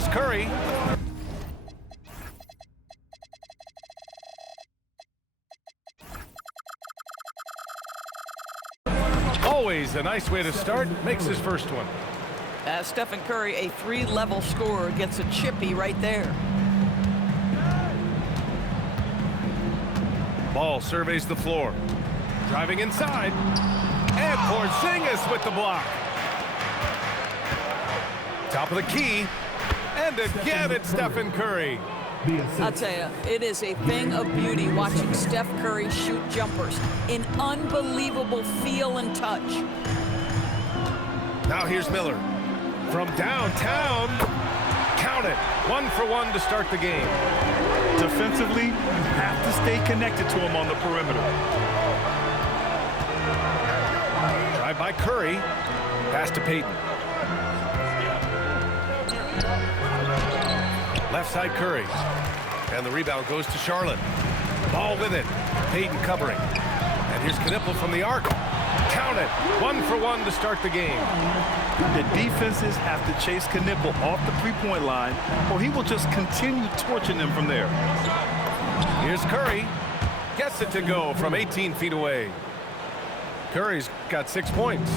Here's Curry. Always a nice way to start. Makes his first one. Stephen Curry, a 3-level scorer, gets a chippy right there. Ball surveys the floor. Driving inside. And Porzingis with the block. Top of the key. And again, it's Stephen Curry. I'll tell you, it is a thing of beauty watching Steph Curry shoot jumpers. An unbelievable feel and touch. Now here's Miller. From downtown. Count it. 1 for 1 to start the game. Defensively, you have to stay connected to him on the perimeter. Drive by Curry. Pass to Payton. Left side Curry. And the rebound goes to Charlotte. Ball with it. Payton covering. And here's Knipple from the arc. Count it. 1 for 1 to start the game. The defenses have to chase Knipple off the three-point line, or he will just continue torching them from there. Here's Curry. Gets it to go from 18 feet away. Curry's got 6 points.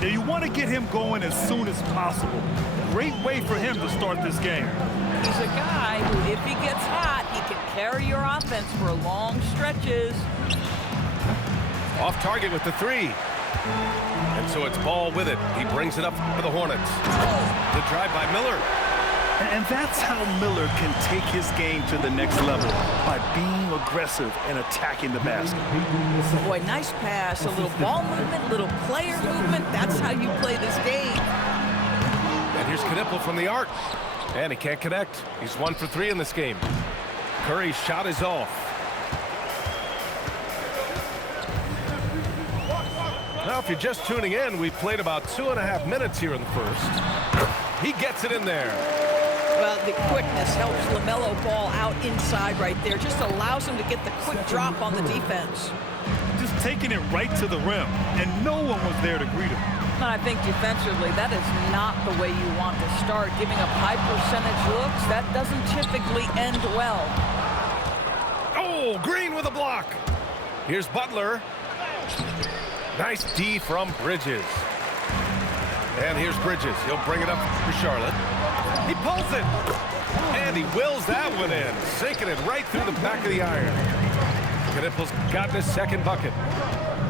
Now you want to get him going as soon as possible. Great way for him to start this game. He's a guy who, if he gets hot, he can carry your offense for long stretches. Off target with the 3. And so it's Ball with it. He brings it up for the Hornets. The drive by Miller. And that's how Miller can take his game to the next level, by being aggressive and attacking the basket. Boy, nice pass, a little ball movement, little player movement. That's how you play this game. And here's Knipple from the arc. And he can't connect. He's 1 for 3 in this game. Curry's shot is off. Now, if you're just tuning in, we've played about 2.5 minutes here in the first. He gets it in there. Well, the quickness helps LaMelo Ball out inside right there. Just allows him to get the quick drop on the defense. Just taking it right to the rim, and no one was there to greet him. And I think defensively, that is not the way you want to start. Giving up high percentage looks, that doesn't typically end well. Oh, Green with a block. Here's Butler. Nice D from Bridges. And here's Bridges. He'll bring it up for Charlotte. He pulls it. And he wills that one in. Sinking it right through the back of the iron. Knipple's gotten his second bucket.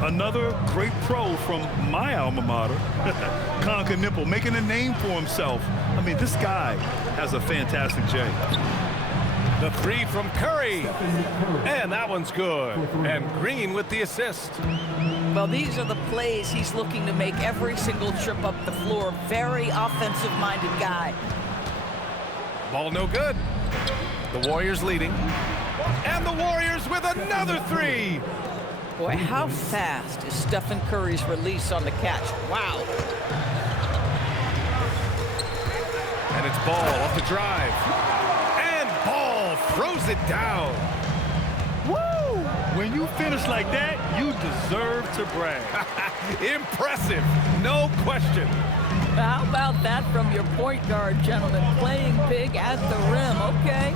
Another great pro from my alma mater, Conker Knipple, making a name for himself. I mean, this guy has a fantastic game. The 3 from Curry. And that one's good. And Green with the assist. Well, these are the plays he's looking to make every single trip up the floor. Very offensive-minded guy. Ball no good. The Warriors leading. And the Warriors with another 3. Boy, how fast is Stephen Curry's release on the catch? Wow. And it's Ball off the drive. And Ball throws it down. Woo! When you finish like that, you deserve to brag. Impressive, no question. How about that from your point guard, gentlemen? Playing big at the rim, okay.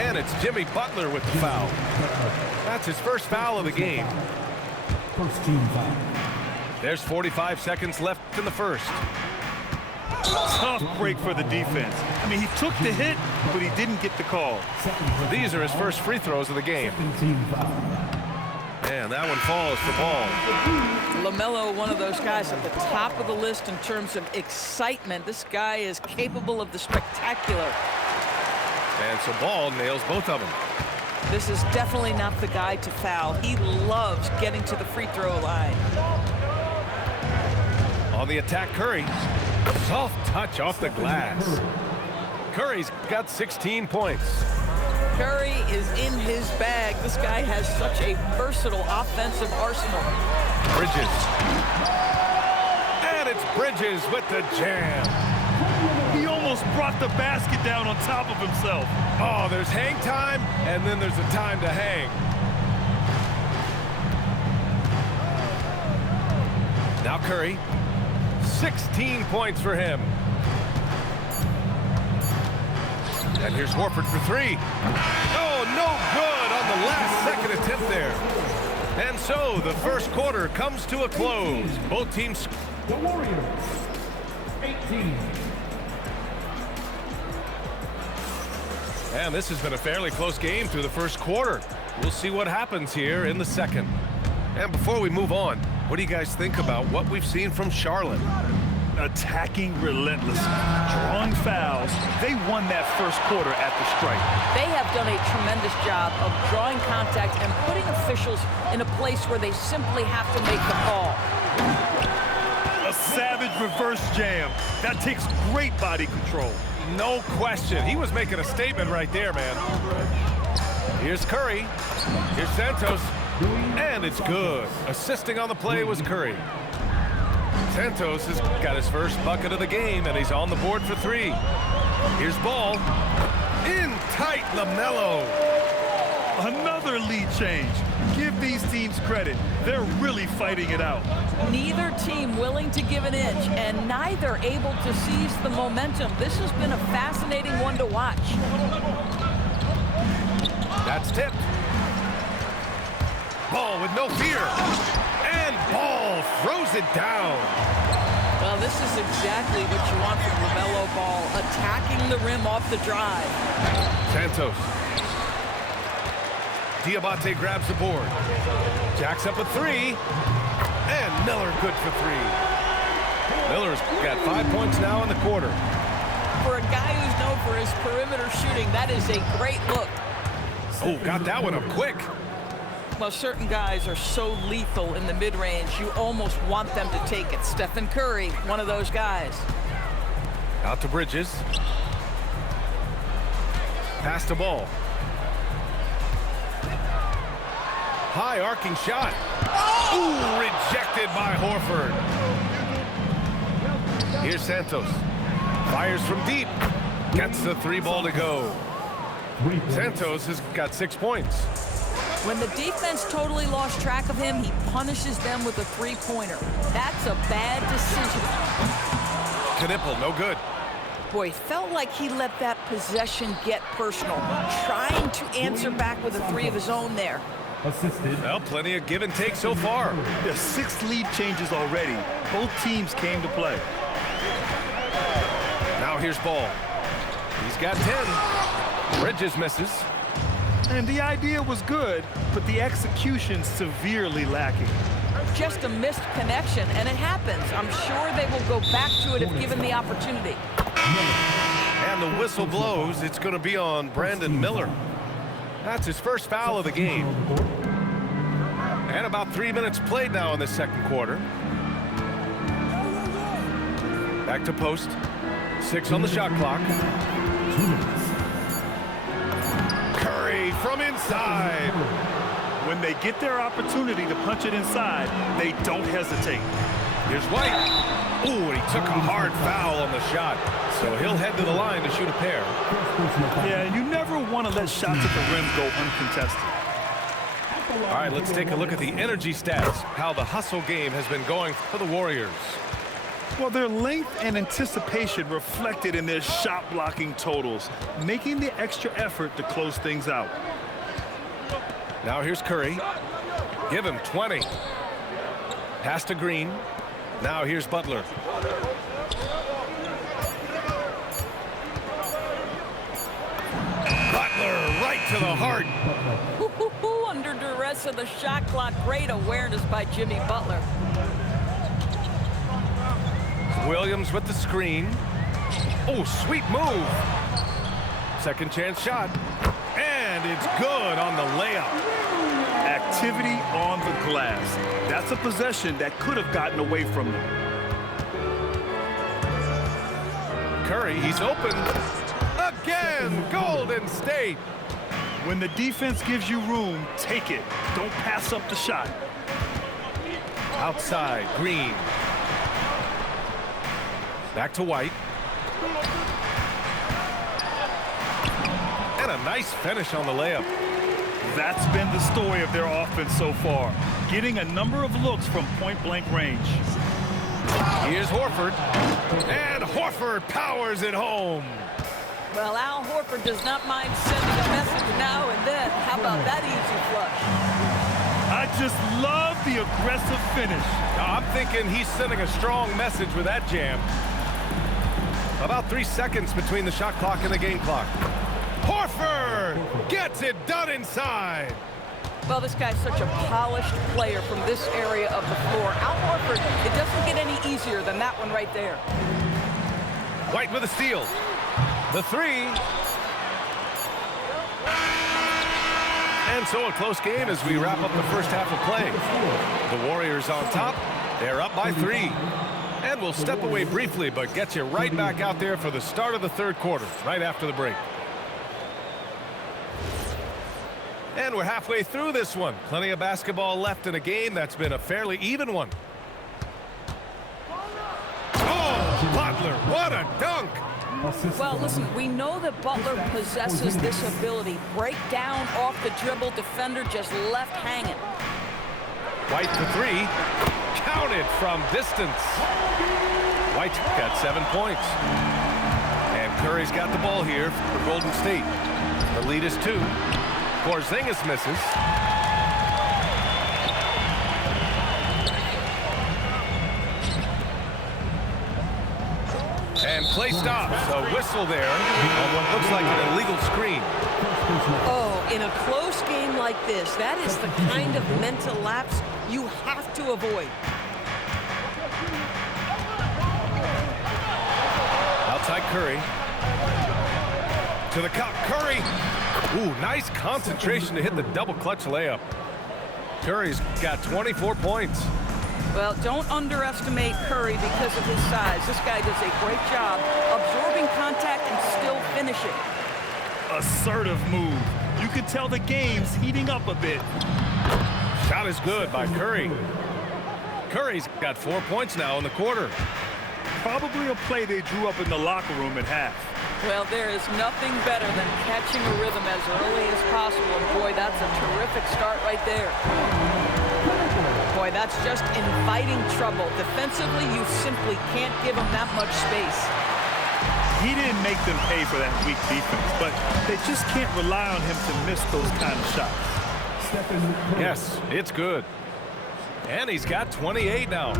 And it's Jimmy Butler with the foul. That's his first foul of the game. First team foul. There's 45 seconds left in the first. Tough break for the defense. I mean, he took the hit, but he didn't get the call. These are his first free throws of the game. Second team foul. And that one falls for Ball. LaMelo, one of those guys at the top of the list in terms of excitement. This guy is capable of the spectacular. And so Ball nails both of them. This is definitely not the guy to foul. He loves getting to the free throw line. On the attack, Curry. Soft touch off the glass. Curry's got 16 points. Curry is in his bag. This guy has such a versatile offensive arsenal. Bridges. And it's Bridges with the jam. He almost brought the basket down on top of himself. Oh, there's hang time, and then there's a time to hang. Now Curry, 16 points for him. And here's Horford for three. Oh, no good on the last second attempt there. And so the first quarter comes to a close. Both teams. The Warriors, 18. And this has been a fairly close game through the first quarter. We'll see what happens here in the second. And before we move on, what do you guys think about what we've seen from Charlotte? Attacking relentless, drawing fouls. They won that first quarter at the stripe. They have done a tremendous job of drawing contact and putting officials in a place where they simply have to make the call. A savage reverse jam. That takes great body control. No question. He was making a statement right there, man. Here's Curry. Here's Santos. And it's good. Assisting on the play was Curry. Santos has got his first bucket of the game, and he's on the board for three. Here's Ball. In tight, LaMelo. Another lead change. Give these teams credit. They're really fighting it out. Neither team willing to give an inch, and neither able to seize the momentum. This has been a fascinating one to watch. That's tipped. Ball with no fear. And Ball throws it down. Well, this is exactly what you want from LaMelo Ball, attacking the rim off the drive. Santos. Diabate grabs the board. Jacks up a three. And Miller good for three. Miller's got 5 points now in the quarter. For a guy who's known for his perimeter shooting, that is a great look. Oh, got that one up quick. Well, certain guys are so lethal in the mid-range, you almost want them to take it. Stephen Curry, one of those guys. Out to Bridges. Pass to Ball. High arcing shot. Ooh, rejected by Horford. Here's Santos. Fires from deep. Gets the three ball to go. Santos has got 6 points. When the defense totally lost track of him, he punishes them with a three-pointer. That's a bad decision. Knipple, no good. Boy, felt like he let that possession get personal, trying to answer back with a three of his own there. Assisted. Well, plenty of give and take so far. There's 6 lead changes already. Both teams came to play. Now here's Ball. He's got 10. Bridges misses. And the idea was good, but the execution severely lacking. Just a missed connection, and it happens. I'm sure they will go back to it if given the opportunity. And the whistle blows. It's going to be on Brandon Miller. That's his first foul of the game. And about 3 minutes played now in the second quarter. Back to post. 6 on the shot clock. Curry from inside. When they get their opportunity to punch it inside, they don't hesitate. Here's White. Ooh, and he took a hard foul on the shot. So he'll head to the line to shoot a pair. Yeah, you never want to let shots at the rim go uncontested. All right, let's take a look at the energy stats, how the hustle game has been going for the Warriors. Well, their length and anticipation reflected in their shot blocking totals, making the extra effort to close things out. Now here's Curry. Give him 20. Pass to Green. Now here's Butler. Butler right to the heart. Under duress of the shot clock, great awareness by Jimmy Butler. Williams with the screen. Oh, sweet move. Second chance shot. And it's good on the layup. Activity on the glass. That's a possession that could have gotten away from them. Curry, he's open. Again, Golden State. When the defense gives you room, take it. Don't pass up the shot. Outside, Green. Back to White. And a nice finish on the layup. That's been the story of their offense so far, getting a number of looks from point-blank range. Here's Horford. And Horford powers it home. Well, Al Horford does not mind sending a message now and then. How about that easy flush? I just love the aggressive finish. I'm thinking he's sending a strong message with that jam. About 3 seconds between the shot clock and the game clock. Horford gets it done inside. Well, this guy's such a polished player from this area of the floor. Al Horford, it doesn't get any easier than that one right there. White with a steal. The three. And so a close game as we wrap up the first half of play. The Warriors on top. They're up by 3. And we'll step away briefly, but get you right back out there for the start of the third quarter, right after the break. And we're halfway through this one. Plenty of basketball left in a game that's been a fairly even one. Oh, Butler, what a dunk! Well, listen, we know that Butler possesses this ability. Break down off the dribble, defender just left hanging. White for 3. Counted from distance. White's got 7 points. And Curry's got the ball here for Golden State. The lead is 2. Porzingis misses. And play stops. A whistle there on what looks like an illegal screen. Oh, in a close game like this, that is the kind of mental lapse you have to avoid. Outside Curry. To the cup. Curry. Ooh, nice concentration to hit the double clutch layup. Curry's got 24 points. Well, don't underestimate Curry because of his size. This guy does a great job absorbing contact and still finishing. Assertive move. You can tell the game's heating up a bit. Shot is good by Curry. Curry's got 4 points now in the quarter. Probably a play they drew up in the locker room at half. Well, there is nothing better than catching a rhythm as early as possible. And boy, that's a terrific start right there. Boy, that's just inviting trouble. Defensively, you simply can't give him that much space. He didn't make them pay for that weak defense, but they just can't rely on him to miss those kind of shots. Yes, it's good. And he's got 28 now.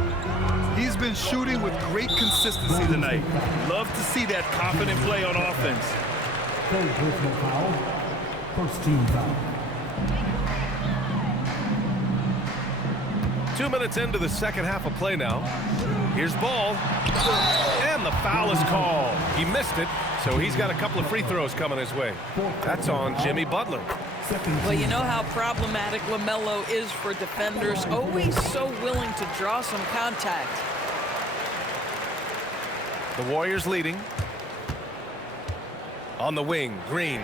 He's been shooting with great consistency tonight. Love to see that confident play on offense. Third personal foul. First team foul. 2 minutes into the second half of play now. Here's Ball. And the foul is called. He missed it, so he's got a couple of free throws coming his way. That's on Jimmy Butler. Well, you know how problematic LaMelo is for defenders. Always so willing to draw some contact. The Warriors leading. On the wing, Green.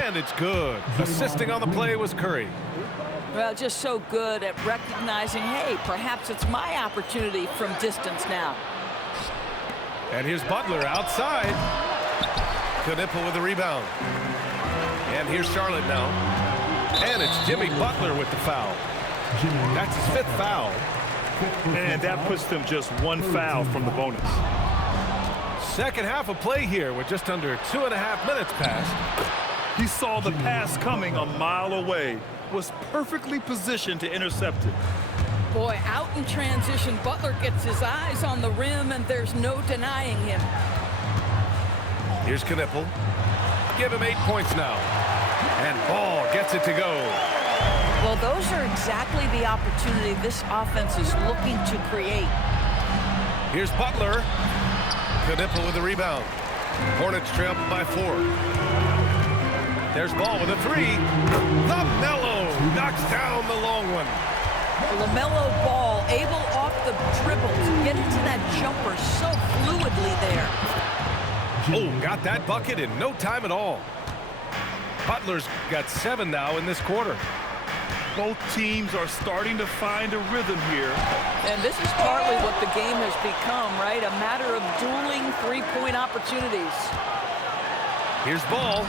And it's good. Assisting on the play was Curry. Well, just so good at recognizing, hey, perhaps it's my opportunity from distance now. And here's Butler outside. Knipple with the rebound. And here's Charlotte now. And it's Jimmy Butler with the foul. That's his 5th foul. And that puts them just 1 foul from the bonus. Second half of play here with just under 2.5 minutes passed. He saw the pass coming a mile away. Was perfectly positioned to intercept it. Boy, out in transition, Butler gets his eyes on the rim, and there's no denying him. Here's Knipple. Give him 8 points now. And Ball gets it to go. Well, those are exactly the opportunity this offense is looking to create. Here's Butler. Knipple with the rebound. Hornets trail by 4. There's Ball with a 3. LaMelo knocks down the long one. LaMelo Ball able off the dribble to get into that jumper so fluidly there. Oh, got that bucket in no time at all. Butler's got 7 now in this quarter. Both teams are starting to find a rhythm here. And this is partly what the game has become, right? A matter of dueling three-point opportunities. Here's Ball.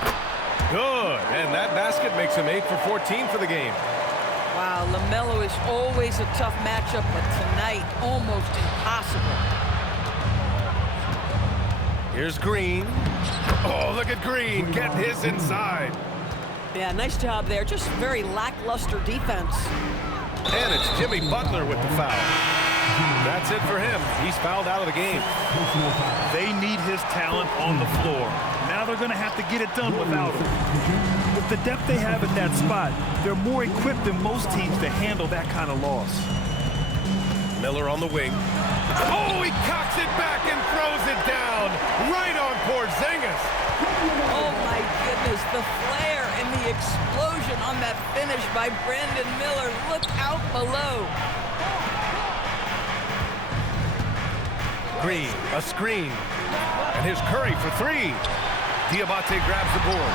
Good. And that basket makes him 8 for 14 for the game. Wow, LaMelo is always a tough matchup, but tonight almost impossible. Here's Green. Oh, look at Green getting his inside. Yeah, nice job there. Just very lackluster defense. And it's Jimmy Butler with the foul. That's it for him. He's fouled out of the game. They need his talent on the floor. Now they're going to have to get it done without him. With the depth they have at that spot, they're more equipped than most teams to handle that kind of loss. Miller on the wing. Oh, he cocks it back and throws it down. Right on Porzingis. Oh, my goodness. The flare and the explosion on that finish by Brandon Miller. Look out below. Green, a screen. And here's Curry for three. Diabate grabs the board.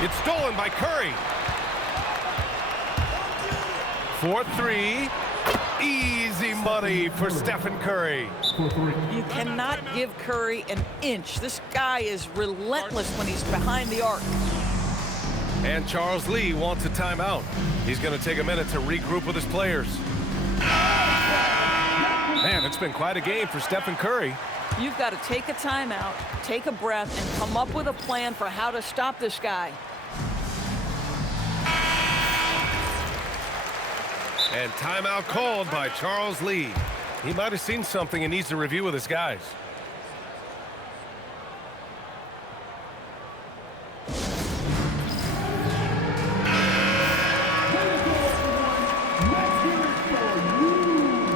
It's stolen by Curry. 4-3. Easy money for Stephen Curry. You cannot give Curry an inch. This guy is relentless when he's behind the arc. And Charles Lee wants a timeout. He's going to take a minute to regroup with his players. Man, it's been quite a game for Stephen Curry. You've got to take a timeout, take a breath, and come up with a plan for how to stop this guy. And timeout called by Charles Lee. He might have seen something and needs to review with his guys.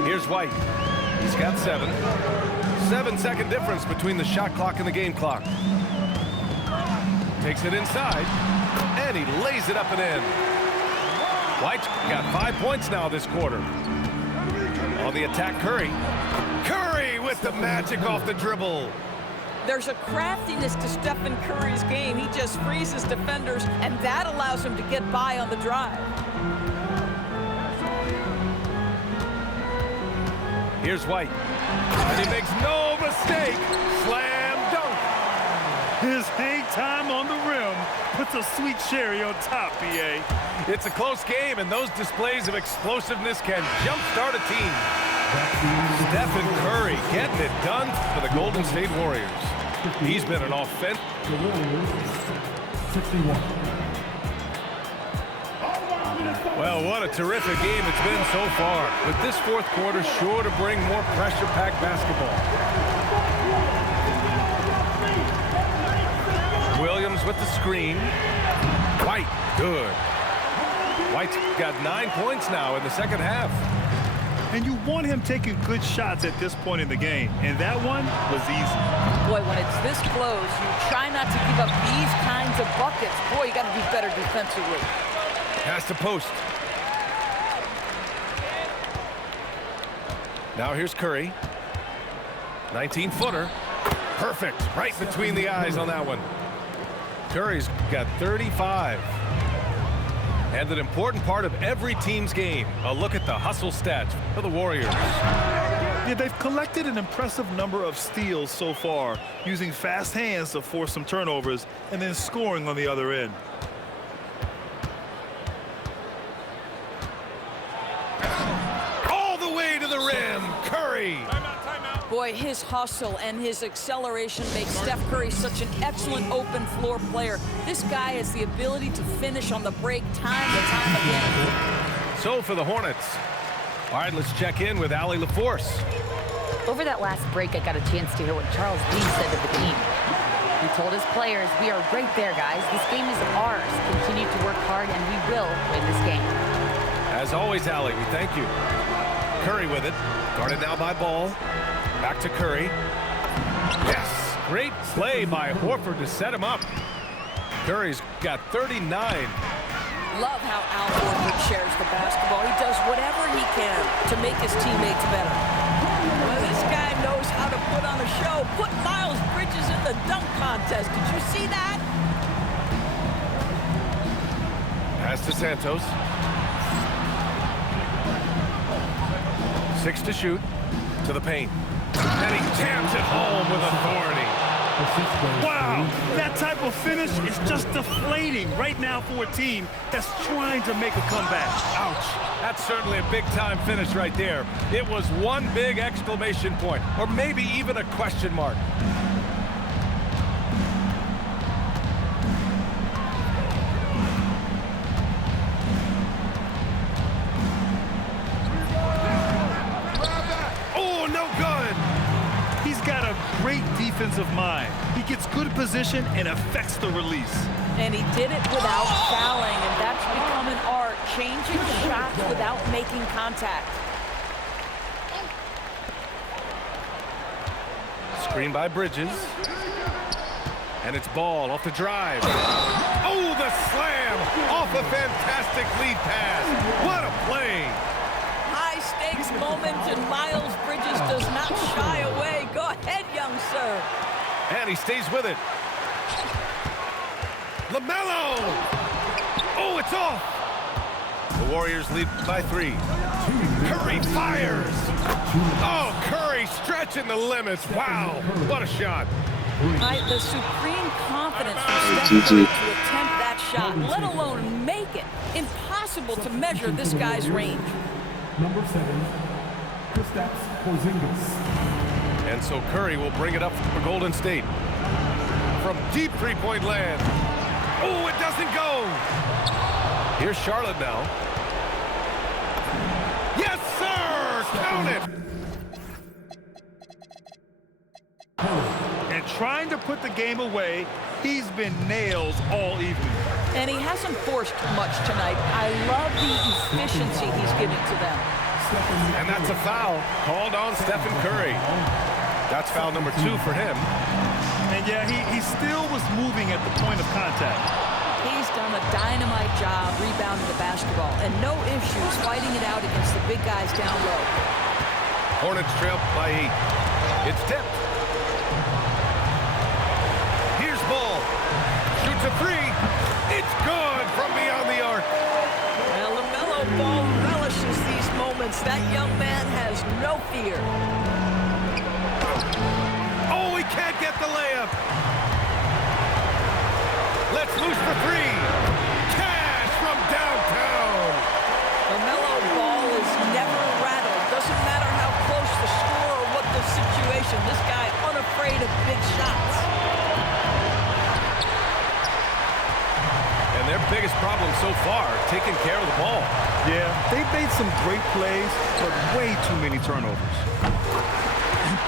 Here's White. He's got 7. 7-second difference between the shot clock and the game clock. Takes it inside, and he lays it up and in. White's got 5 points now this quarter. On the attack, Curry. Curry with the magic off the dribble. There's a craftiness to Stephen Curry's game. He just freezes defenders, and that allows him to get by on the drive. Here's White. And he makes no mistake. Slam dunk. His hang time on the rim puts a sweet cherry on top, BA. It's a close game, and those displays of explosiveness can jumpstart a team. Stephen Curry getting it done for the Golden State Warriors. He's been an offense. The Warriors, 61. Well, what a terrific game it's been so far. With this fourth quarter sure to bring more pressure-packed basketball. Williams with the screen. White, good. White's got 9 points now in the second half. And you want him taking good shots at this point in the game, and that one was easy. Boy, when it's this close, you try not to give up these kinds of buckets. Boy, you got to do better defensively. Pass to post. Now here's Curry. 19-footer. Perfect. Right between the eyes on that one. Curry's got 35. And an important part of every team's game. A look at the hustle stats for the Warriors. Yeah, they've collected an impressive number of steals so far, using fast hands to force some turnovers and then scoring on the other end. All the way to the rim. Curry. Boy, his hustle and his acceleration makes Steph Curry such an excellent open floor player. This guy has the ability to finish on the break time and time again. So for the Hornets. All right, let's check in with Allie LaForce. Over that last break, I got a chance to hear what Charles Lee said to the team. He told his players, "We are right there, guys. This game is ours. Continue to work hard, and we will win this game." As always, Allie, we thank you. Curry with it. Guarded now by Ball. Back to Curry. Yes, great play by Horford to set him up. Curry's got 39. Love how Al Horford shares the basketball. He does whatever he can to make his teammates better. Well, this guy knows how to put on a show. Put Miles Bridges in the dunk contest. Did you see that? Pass to Santos. 6 to shoot. To the paint. And he jams it home with authority. Wow, that type of finish is just deflating right now for a team that's trying to make a comeback. Ouch. That's certainly a big-time finish right there. It was one big exclamation point, or maybe even a question mark. great defensive mind. He gets good position and affects the release. And he did it without fouling, and that's become an art, changing shots without making contact. Screen by Bridges. And it's Ball off the drive. Oh, the slam off a fantastic lead pass. What a play. High-stakes moment, and Miles Bridges does not shy away. Go ahead, young sir. And he stays with it. LaMelo! Oh, it's off! The Warriors lead by 3. Curry fires! Oh, Curry stretching the limits. Wow, what a shot. The supreme confidence from Steph Curry to attempt that shot, let alone make it. Impossible to measure this guy's range. Number 7, Kristaps Porzingis. And so Curry will bring it up for Golden State. From deep three-point land. Oh, it doesn't go. Here's Charlotte now. Yes, sir! Count it! And trying to put the game away, he's been nails all evening. And he hasn't forced much tonight. I love the efficiency he's giving to them. And that's a foul called on Stephen Curry. That's foul number 2 for him. And yeah, he still was moving at the point of contact. He's done a dynamite job rebounding the basketball, and no issues fighting it out against the big guys down low. Hornets trail by 8. It's tipped. Here's Ball. Shoots a 3. It's good from beyond the arc. Well, LaMelo Ball relishes these moments. That young man has no fear. Oh, he can't get the layup. Let's loose for 3. Cash from downtown. LaMelo Ball is never rattled. Doesn't matter how close the score or what the situation. This guy unafraid of big shots. And their biggest problem so far, taking care of the ball. Yeah, they've made some great plays, but way too many turnovers.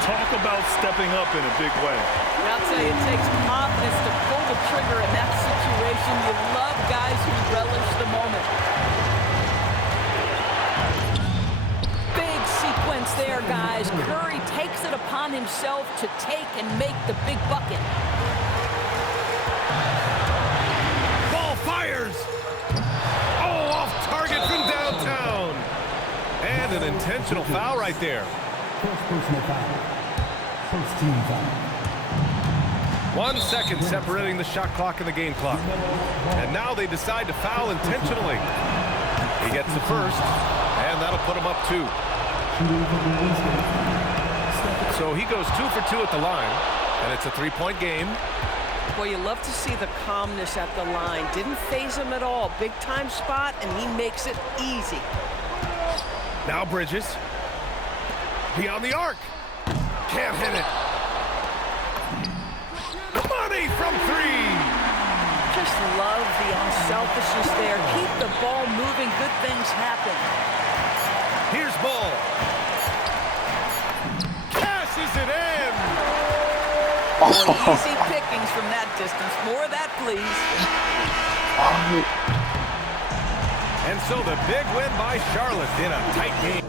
Talk about stepping up in a big way. I'll tell you, it takes confidence to pull the trigger in that situation. You love guys who relish the moment. Big sequence there, guys. Curry takes it upon himself to take and make the big bucket. Ball fires. Oh, off target from downtown. And an intentional foul right there. First personal foul. First team foul. 1 second separating the shot clock and the game clock. And now they decide to foul intentionally. He gets the first, and that'll put him up 2. So he goes 2 for 2 at the line, and it's a 3-point game. Well, you love to see the calmness at the line. Didn't faze him at all. Big time spot, and he makes it easy. Now Bridges. Beyond the arc. Can't hit it. Money from 3. Just love the unselfishness there. Keep the ball moving. Good things happen. Here's Ball. Cashes it in. Easy pickings from that distance. More of that, please. And so the big win by Charlotte in a tight game.